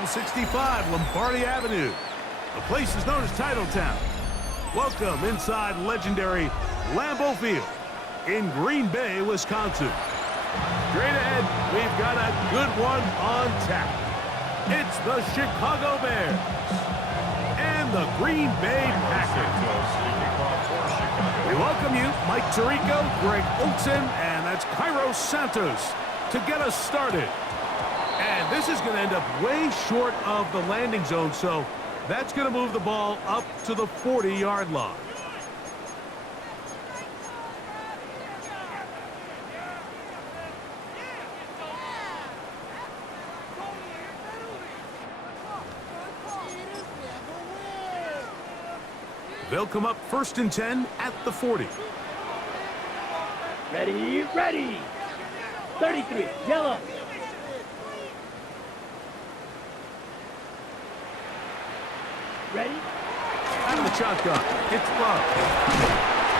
1265 Lombardi Avenue. The place is known as Titletown. Welcome inside legendary Lambeau Field in Green Bay, Wisconsin. Straight ahead, we've got a good one on tap. It's the Chicago Bears and the Green Bay Packers. We welcome you, Mike Tirico, Greg Olsen, and that's Cairo Santos to get us started. And this is going to end up way short of the landing zone, so that's going to move the ball up to the 40-yard line. They'll come up 1st and 10 at the 40. Ready, ready. 33, yellow. Ready? Out of the shotgun, it's Love.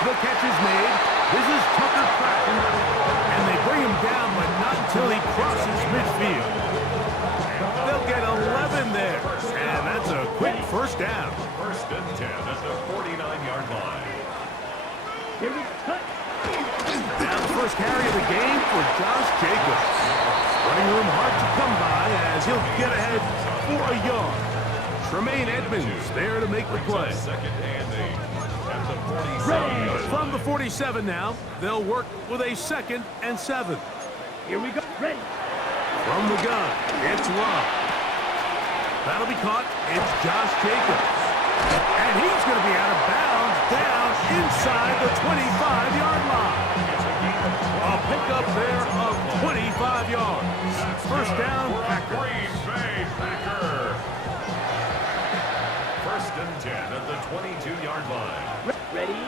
The catch is made. This is Tucker Kraft. And they bring him down, but not until he crosses midfield. They'll get 11 there. And that's a quick first down. 1st and 10 at the 49-yard line. Here we cut. Now the first carry of the game for Josh Jacobs. Running room hard to come by as he'll get ahead for a yard. Tremaine Edmonds there to make the play. 2nd and 8 at the 47. From the 47 now, they'll work with a 2nd and 7. Here we go. Ready. From the gun, it's Love. That'll be caught. It's Josh Jacobs. And he's going to be out of bounds down inside the 25-yard line. A pickup there of 25 yards. First down, Packers. Green Bay Packer. 1st and 10 at the 22-yard line. Ready.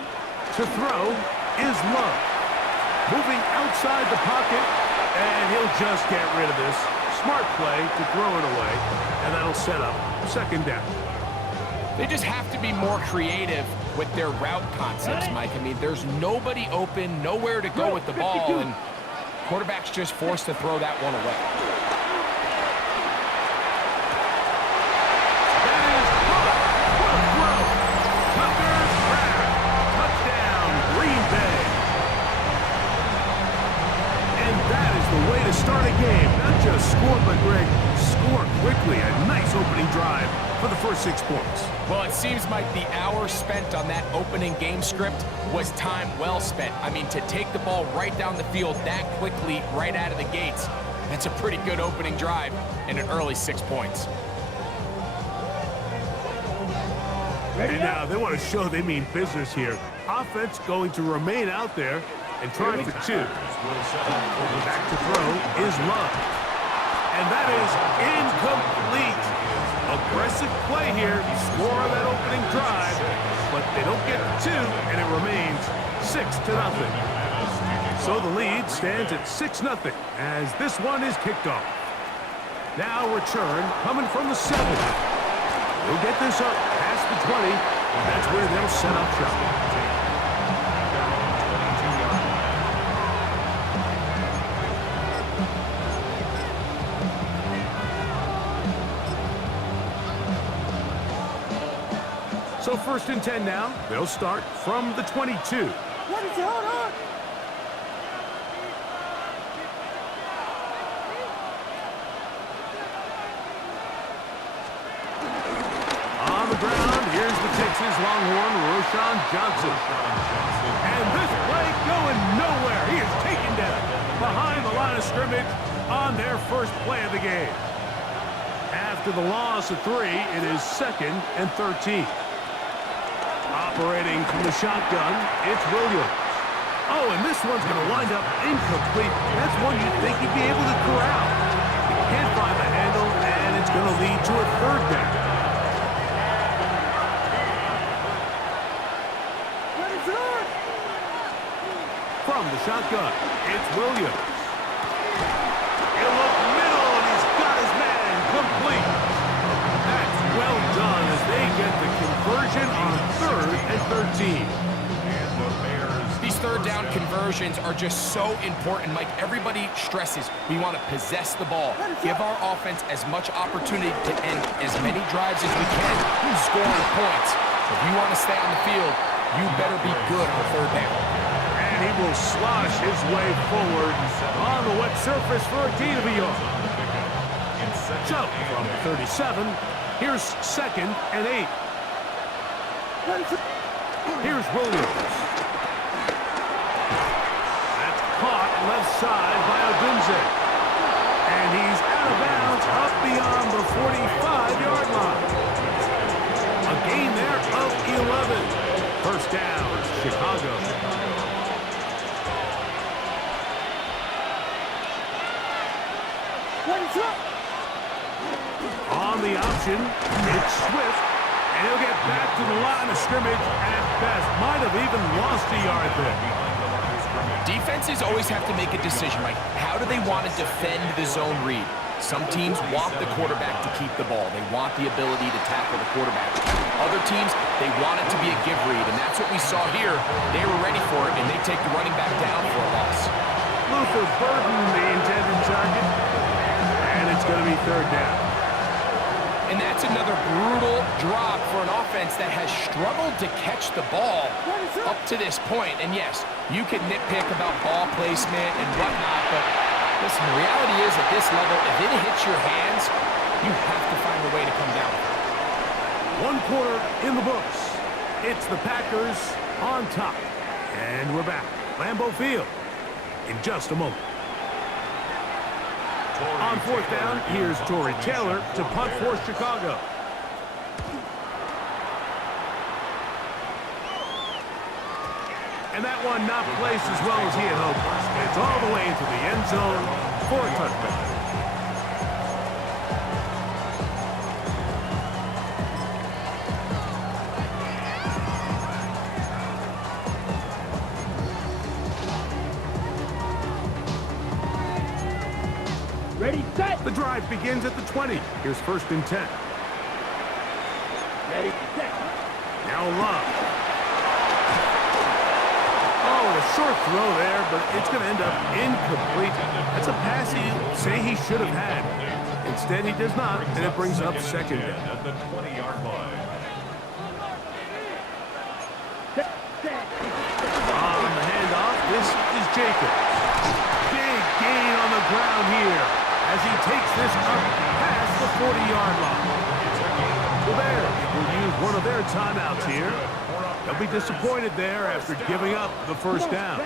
To throw is Love. Moving outside the pocket, and he'll just get rid of this. Smart play to throw it away, and that'll set up 2nd down. They just have to be more creative with their route concepts, Mike. I mean, there's nobody open, nowhere to go with the ball, and quarterback's just forced to throw that one away. That is caught. What a throw. Tucker Kraft. Touchdown, Green Bay. And that is the way to start a game. Not just score, but Greg, score quickly. A nice opening drive for the first 6 points. Well, it seems like the hour spent on that opening game script was time well spent. I mean, to take the ball right down the field that quickly, right out of the gates, that's a pretty good opening drive and an early 6 points. And now they want to show they mean business here. Offense going to remain out there and try for 2. Back to throw is Love. And that is incomplete. Aggressive play here. Score on that opening drive, but they don't get 2, and it remains 6-0. So the lead stands at 6-0 as this one is kicked off. Now return coming from the 7. They'll get this up past the 20, and that's where they'll set up shop. So 1st and 10 now. They'll start from the 22. What is going on? On the ground, here's the Texas Longhorn, Roschon Johnson. And this play going nowhere. He is taken down behind the line of scrimmage on their first play of the game. After the loss of 3, it is 2nd and 13. Operating from the shotgun, it's Williams. Oh, and this one's going to wind up incomplete. That's one you'd think he'd be able to corral. He can't find the handle, and it's going to lead to a 3rd down. What is it? From the shotgun, it's Williams. He'll look middle, and he's got his man complete. That's well done as they get the conversion on 3rd and 13. And the Bears. These 3rd third down conversions are just so important, Mike. Everybody stresses we want to possess the ball, give our offense as much opportunity to end as many drives as we can, scoring points. So if you want to stay on the field, you better be good on third down. And he will slosh his way forward on the wet surface for a gain of a yard. So, from 37, here's 2nd and 8. Here's Williams. That's caught left side by Odunze. And he's out of bounds up beyond the 45-yard line. A gain there of 11. First down, Chicago. What is up? On the option, it's Swift. And he'll get back to the line of scrimmage at best. Might have even lost a yard there. Defenses always have to make a decision, Mike. How do they want to defend the zone read? Some teams want the quarterback to keep the ball. They want the ability to tackle the quarterback. Other teams, they want it to be a give read, and that's what we saw here. They were ready for it, and they take the running back down for a loss. Luther Burden, the intended target. And it's going to be third down. And that's another brutal drop for an offense that has struggled to catch the ball up to this point. And yes, you can nitpick about ball placement and whatnot, but listen, the reality is at this level, if it hits your hands, you have to find a way to come down. 1 quarter in the books. It's the Packers on top. And we're back. Lambeau Field in just a moment. On 4th down, here's Torrey Taylor to punt for Chicago. And that one not placed as well as he had hoped. It's all the way into the end zone for a touchdown. Ready, set. The drive begins at the 20. Here's 1st and 10. Ready, set. Now Love. Oh, a short throw there, but it's going to end up incomplete. That's a pass he'd say he should have had. Instead, he does not, and it brings up 2nd down. At the 20-yard line. On the handoff, this is Jacobs. Big gain on the ground here as he takes this up past the 40-yard line. The Bears will use one of their timeouts here. They'll be disappointed there after giving up the first down.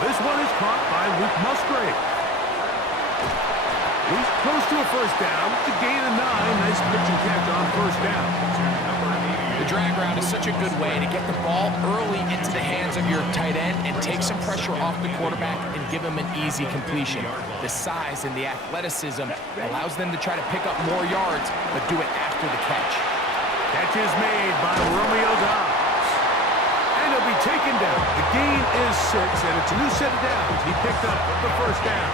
This one is caught by Luke Musgrave. He's close to a first down. To gain a 9. Nice pitch and catch on first down. The drag route is such a good way to get the ball early into the hands of your tight end and take some pressure off the quarterback and give him an easy completion. The size and the athleticism allows them to try to pick up more yards, but do it after the catch. Catch is made by Romeo Dobbs. And he'll be taken down. The gain is 6, and it's a new set of downs. He picked up the first down.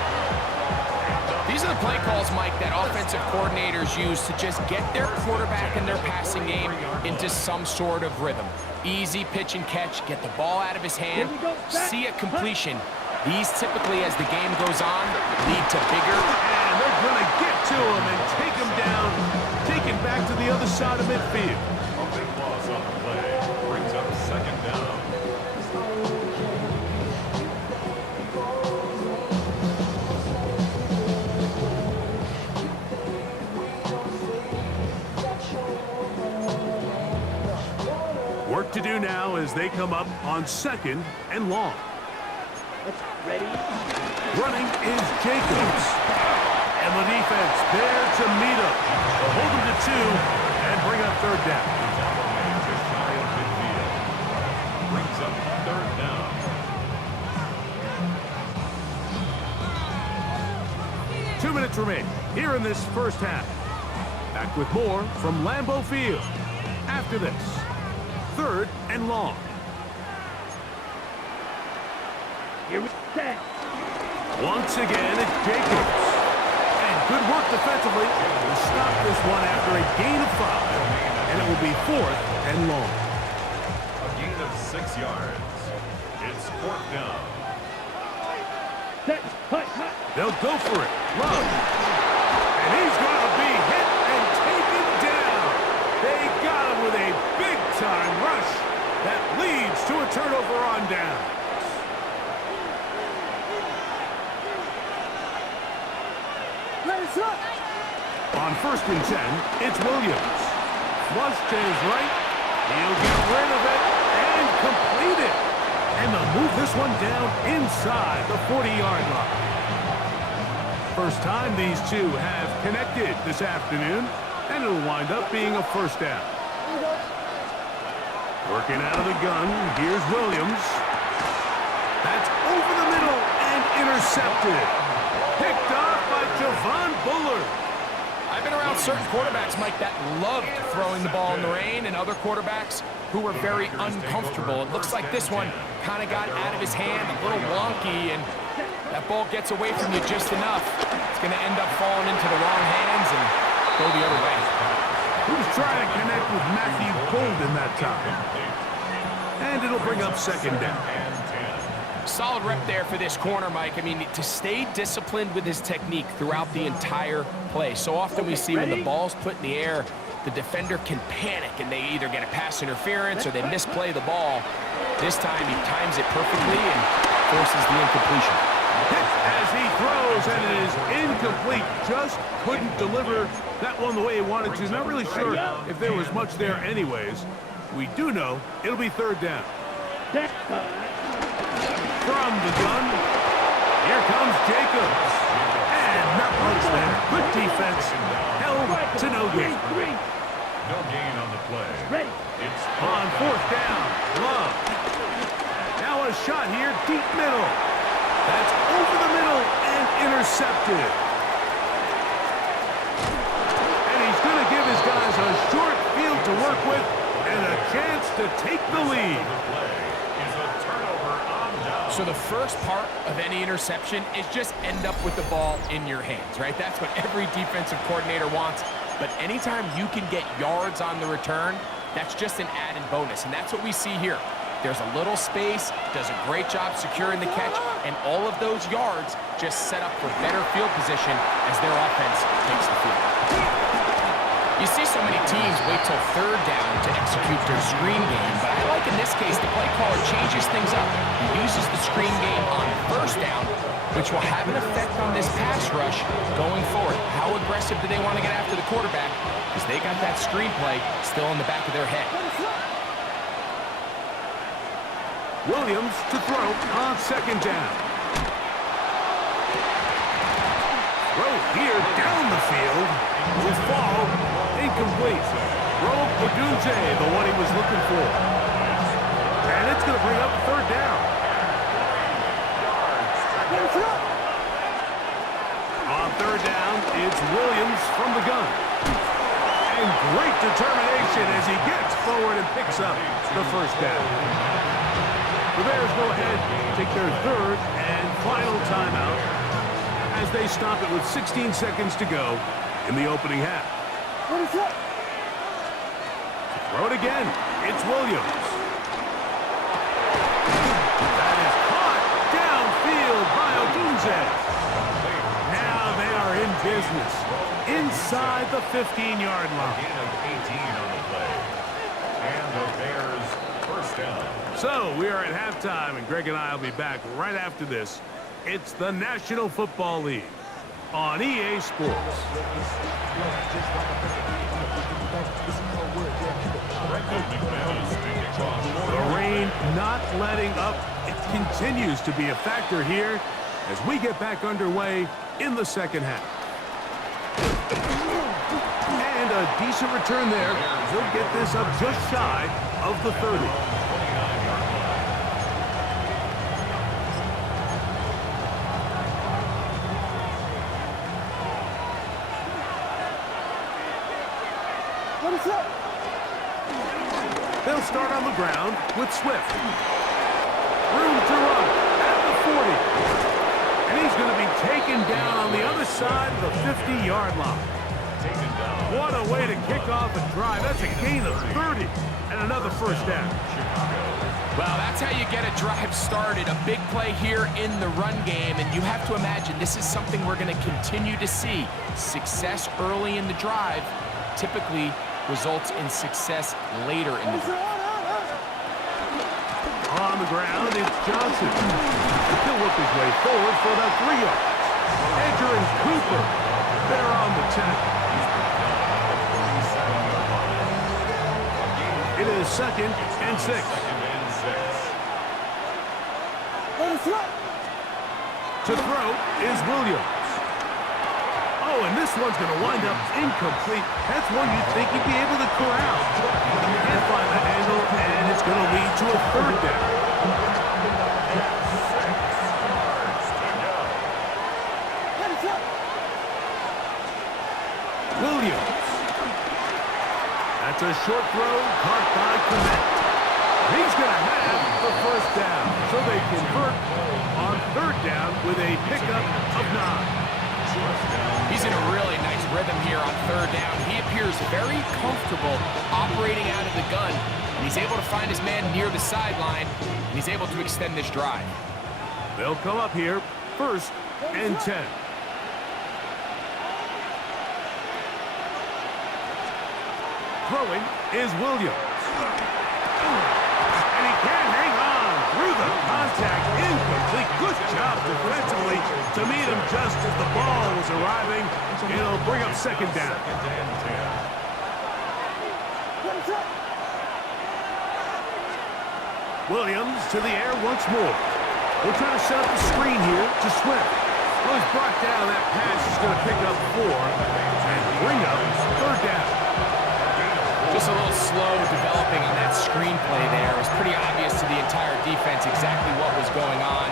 These are the play calls, Mike, that offensive coordinators use to just get their quarterback and their passing game into some sort of rhythm. Easy pitch and catch, get the ball out of his hand, see a completion. These typically, as the game goes on, lead to bigger. And they're going to get to him and take him down, take it back to the other side of midfield. A big loss on the play. Brings up 2nd down. Work to do now as they come up on 2nd and long. Ready. Running is Jacobs. And the defense there to meet him. They'll hold him to 2 and bring up 3rd down. Just shy of midfield. Brings up 3rd down. Two minutes remain here in this first half. Back with more from Lambeau Field. After this, 3rd and long. Here we set. Once again, it's Jacobs. And good work defensively to stop this one after a gain of 5. And it will be 4th and long. 6 yards. It's 4th down. Set. Hut. They'll go for it. Love. And he's going to be hit and taken down. They got him with a big-time rush that leads to a turnover on down. On 1st and 10, it's Williams. Flush to his right. He'll get rid of it and complete it. And they'll move this one down inside the 40-yard line. First time these two have connected this afternoon, and it'll wind up being a 1st down. Working out of the gun, here's Williams. That's over the middle and intercepted. Picked off by Javon Bullard. I've been around certain quarterbacks, Mike, that loved throwing the ball in the rain, and other quarterbacks who were very uncomfortable. It looks like this one kind of got out of his hand, a little wonky, and that ball gets away from you just enough. It's going to end up falling into the wrong hands and go the other way. He was trying to connect with Matthew Golden that time. And it'll bring up 2nd down. Solid rep there for this corner, Mike. I mean, to stay disciplined with his technique throughout the entire play. So often we see when the ball's put in the air, the defender can panic and they either get a pass interference or they misplay the ball. This time he times it perfectly and forces the incompletion. Hit as he throws, and it is incomplete. Just couldn't deliver that one the way he wanted to. Not really sure if there was much there anyways. We do know it'll be 3rd down. From the gun, here comes Jacobs. And not much there. Good defense. Held to no gain. No gain on the play. Ready. It's On 4th down, Love. Now a shot here, deep middle. That's over the middle and intercepted. And he's going to give his guys a short field to work with and a chance to take the lead. So the first part of any interception is just end up with the ball in your hands, right? That's what every defensive coordinator wants. But anytime you can get yards on the return, that's just an added bonus. And that's what we see here. There's a little space, does a great job securing the catch, and all of those yards just set up for better field position as their offense takes the field. You see so many teams wait till 3rd down to execute their screen game, but I like in this case the play caller changes things up. He uses the screen game on 1st down, which will have an effect on this pass rush going forward. How aggressive do they want to get after the quarterback? Because they got that screen play still in the back of their head. Williams to throw on 2nd down. Throw here down the field. Will fall. Incomplete. Rogue Odunze, the one he was looking for. And it's going to bring up 3rd down. On 3rd down, it's Williams from the gun. And great determination as he gets forward and picks up the 1st down. The Bears go ahead, take their 3rd and final timeout as they stop it with 16 seconds to go in the opening half. What is that? Throw it again. It's Williams. That is caught downfield by Odunze. Now they are in business inside the 15-yard line. Gain of 18 on the play. And the Bears 1st down. So we are at halftime, and Greg and I will be back right after this. It's the National Football League on EA Sports. The rain not letting up. It continues to be a factor here as we get back underway in the 2nd half. And a decent return there. He'll get this up just shy of the 30. They'll start on the ground with Swift. Room to run at the 40. And he's going to be taken down on the other side of the 50-yard line. What a way to kick off a drive. That's a gain of 30 and another 1st down. Well, that's how you get a drive started. A big play here in the run game, and you have to imagine this is something we're going to continue to see. Success early in the drive typically results in success later in the drive. On the ground, it's Johnson. He'll work his way forward for about 3 yards. Edger and Cooper, they're on the tackle. It is 2nd and 6. To throw is Williams. Oh, and this one's going to wind up incomplete. That's one you'd think he'd be able to corral. He can't find the handle, and it's going to lead to a 3rd down. Williams. That's a short throw caught by Komet. He's going to have the 1st down. So they convert on 3rd down with a pickup of 9. He's in a really nice rhythm here on 3rd down. He appears very comfortable operating out of the gun, and he's able to find his man near the sideline, and he's able to extend this drive. They'll come up here, 1st and 10. Throwing is Williams. And he can't hang on through the contact. Incomplete. Good job defensively to meet him just as the ball was arriving. It'll bring up 2nd down. Williams to the air once more. We'll try to set up the screen here to Swift. Well, he's brought down. That pass is going to pick up 4 and bring up 3rd down. Just a little slow developing on that screenplay there. It was pretty obvious to the entire defense exactly what was going on.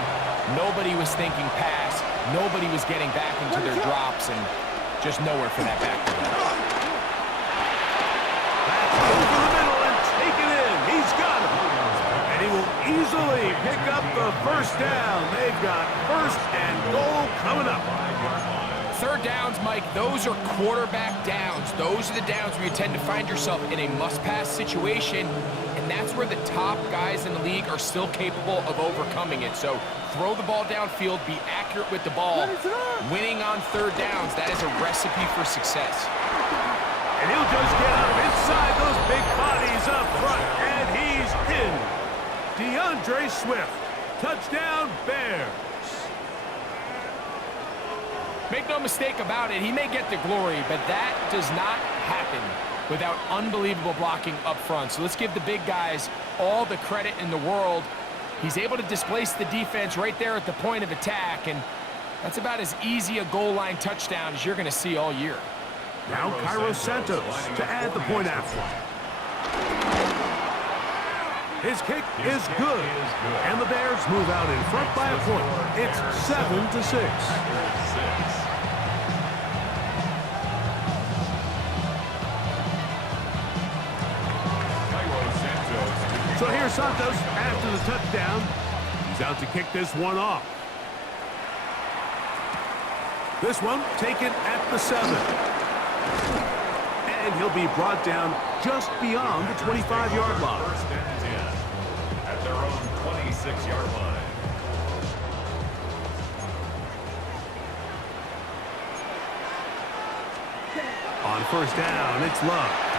Nobody was thinking pass. Nobody was getting back into their drops, and just nowhere for that back to go. That's over the middle and take it in. He's got him. And he will easily pick up the 1st down. They've got 1st and goal coming up. 3rd downs, Mike, those are quarterback downs. Those are the downs where you tend to find yourself in a must-pass situation, and that's where the top guys in the league are still capable of overcoming it. So throw the ball downfield, be accurate with the ball. Winning on 3rd downs, that is a recipe for success. And he'll just get up inside those big bodies up front, and he's in. DeAndre Swift, touchdown Bears. Make no mistake about it, he may get the glory, but that does not happen without unbelievable blocking up front. So let's give the big guys all the credit in the world. He's able to displace the defense right there at the point of attack, and that's about as easy a goal line touchdown as you're going to see all year. Now Cairo Santos to add the point after. His kick is good, and the Bears move out in front by a point. It's 7-6. So here's Santos after the touchdown. He's out to kick this one off. This one taken at the 7. And he'll be brought down just beyond the 25-yard line. 1st and 10 at their own 26-yard line. On 1st down, it's Love.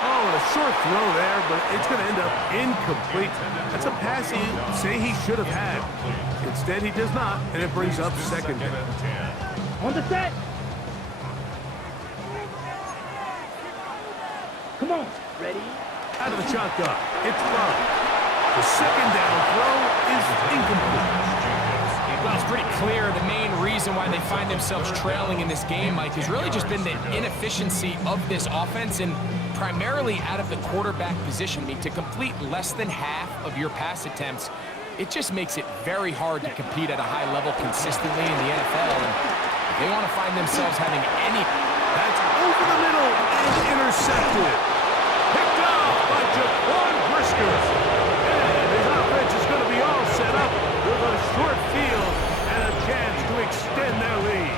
Oh, and a short throw there, but it's going to end up incomplete. That's a pass he'd say he should have had. Instead, he does not, and it brings up 2nd down. On the set. Come on. Ready? Out of the shotgun, it's Love. The 2nd down throw is incomplete. Well, it's pretty clear the main reason why they find themselves trailing in this game, Mike, has really just been the inefficiency of this offense and primarily out of the quarterback position. I mean, to complete less than half of your pass attempts, it just makes it very hard to compete at a high level consistently in the NFL. And if they want to find themselves having any... That's over the middle and intercepted. Picked off by Jaquan Brisker. And his offense is going to be all set up with a short field and a chance to extend their lead.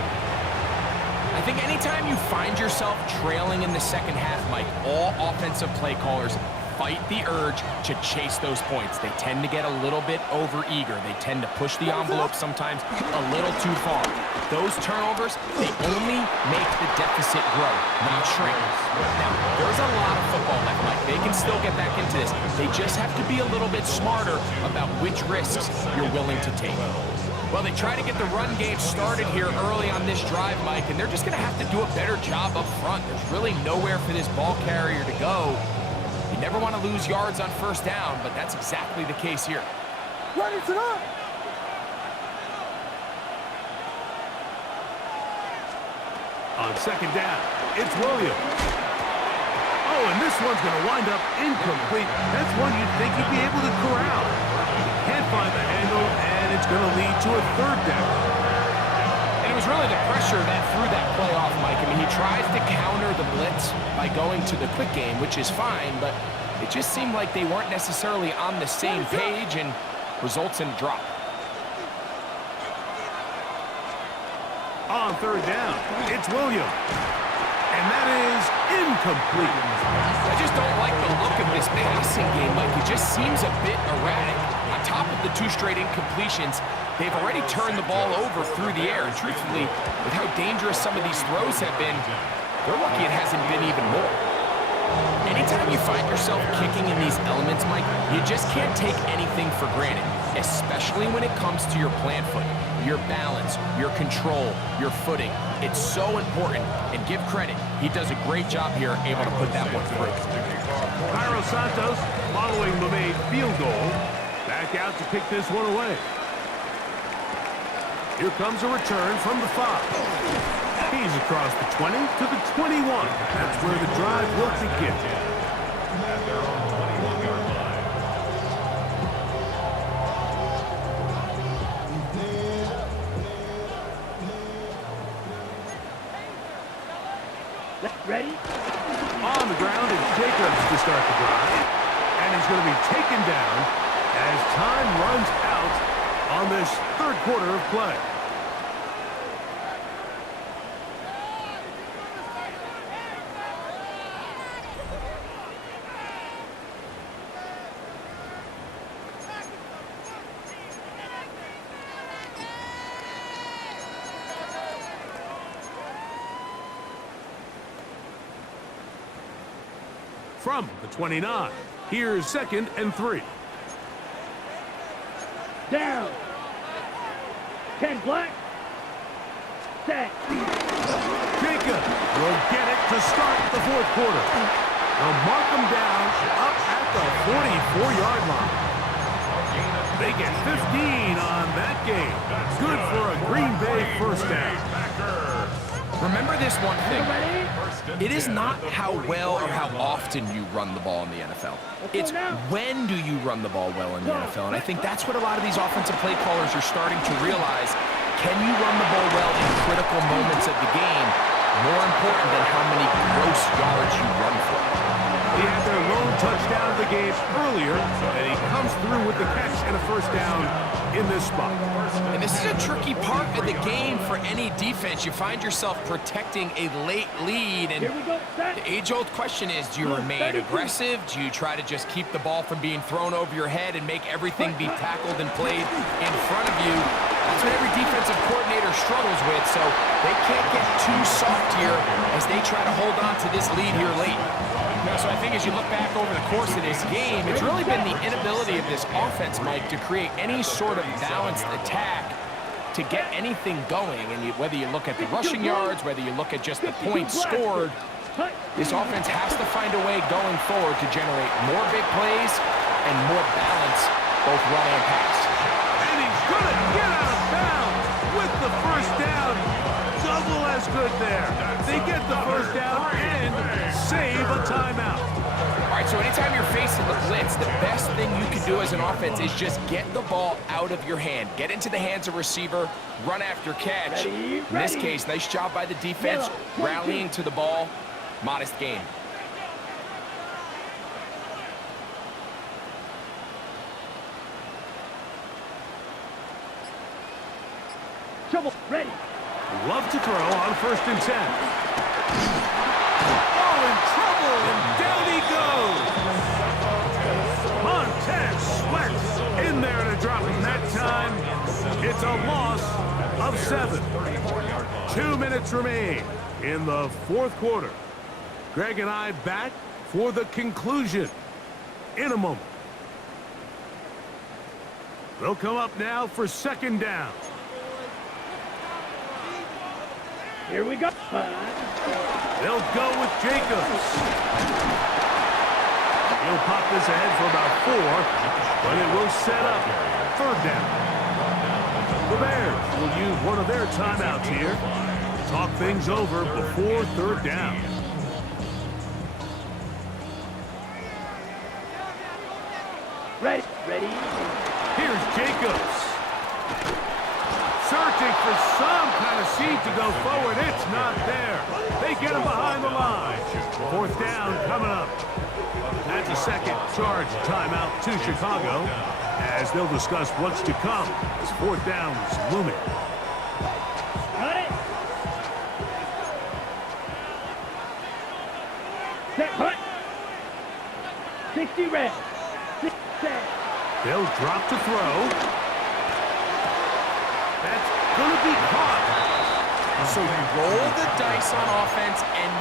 I think anytime you find yourself trailing in the second half, Mike, all offensive play callers fight the urge to chase those points. They tend to get a little bit overeager. They tend to push the envelope sometimes a little too far. Those turnovers, they only make the deficit grow, not shrink. Now, there's a lot of football left, Mike. They can still get back into this. They just have to be a little bit smarter about which risks you're willing to take. Well, they try to get the run game started here early on this drive, Mike, and they're just going to have to do a better job up front. There's really nowhere for this ball carrier to go. You never want to lose yards on first down, but that's exactly the case here. Run it up. On second down, it's Williams. Oh, and this one's going to wind up incomplete. That's one you'd think he'd be able to corral. He can't find the handle, and it's going to lead to a third down. And it was really the pressure that threw that play off, Mike. I mean, he tries to counter the blitz by going to the quick game, which is fine, but it just seemed like they weren't necessarily on the same page and results in a drop. On third down, it's Williams. And that is incomplete. I just don't like the look of this passing game, Mike. It just seems a bit erratic. On top of the 2 straight incompletions, they've already turned the ball over through the air. And truthfully, with how dangerous some of these throws have been, they're lucky it hasn't been even more. Anytime you find yourself kicking in these elements, Mike, you just can't take anything for granted, especially when it comes to your plant foot, your balance, your control, your footing. It's so important, and give credit. He does a great job here, able to put that one through. Cairo Santos, following the made field goal, back out to kick this one away. Here comes a return from the 5. He's across the 20 to the 21. That's where the drive will begin. At their own 21-yard line. Ready? On the ground is Jacobs to start the drive. And he's going to be taken down as time runs out on this third quarter of play. From the 29, here's 2nd and 3. Down. 10 black. Set. Jacob will get it to start the fourth quarter. They'll mark him down up at the 44-yard line. They get 15 on that game. Good for a Green Bay first down. Remember this one thing. It is not how well or how often you run the ball in the NFL. It's when do you run the ball well in the NFL. And I think that's what a lot of these offensive play callers are starting to realize. Can you run the ball well in critical moments of the game? More important than how many gross yards you run for. He had their lone touchdown of the game earlier, and he comes through with the catch and a first down in this spot. And this is a tricky part of the game for any defense. You find yourself protecting a late lead, and the age-old question is, do you remain aggressive? Do you try to just keep the ball from being thrown over your head and make everything be tackled and played in front of you? That's what every defensive coordinator struggles with, so they can't get too soft here as they try to hold on to this lead here late. So I think as you look back over the course of this game, it's really been the inability of this offense, Mike, to create any sort of balanced attack to get anything going. And whether you look at the rushing yards, whether you look at just the points scored, this offense has to find a way going forward to generate more big plays and more balance, both run and pass. And he's going to get out of bounds with the first down. Double as good there. They get the first down and save a timeout. All right, so anytime you're facing the blitz, the best thing you can do as an offense is just get the ball out of your hand. Get into the hands of receiver, run after catch. In this case, nice job by the defense, rallying to the ball. Modest gain. Trouble. Ready. Love to throw on 1st and 10. Oh, in trouble, and down he goes. in there to drop him that time. It's a loss of 7. 2 minutes remain in the fourth quarter. Greg and I back for the conclusion in a moment. They'll come up now for second down. Here we go. They'll go with Jacobs. He'll pop this ahead for about 4, but it will set up third down. The Bears will use one of their timeouts here to talk things over before third down. Ready. Here's Jacobs. Searching for some kind of seed to go forward. It's not there. They get him behind the line. Fourth down coming up. That's a second charge timeout to Chicago as they'll discuss what's to come as fourth down is looming. Got it. Set punt. 60 red. 6 set. They'll drop to throw. That's going to be caught. So you roll the dice on offense and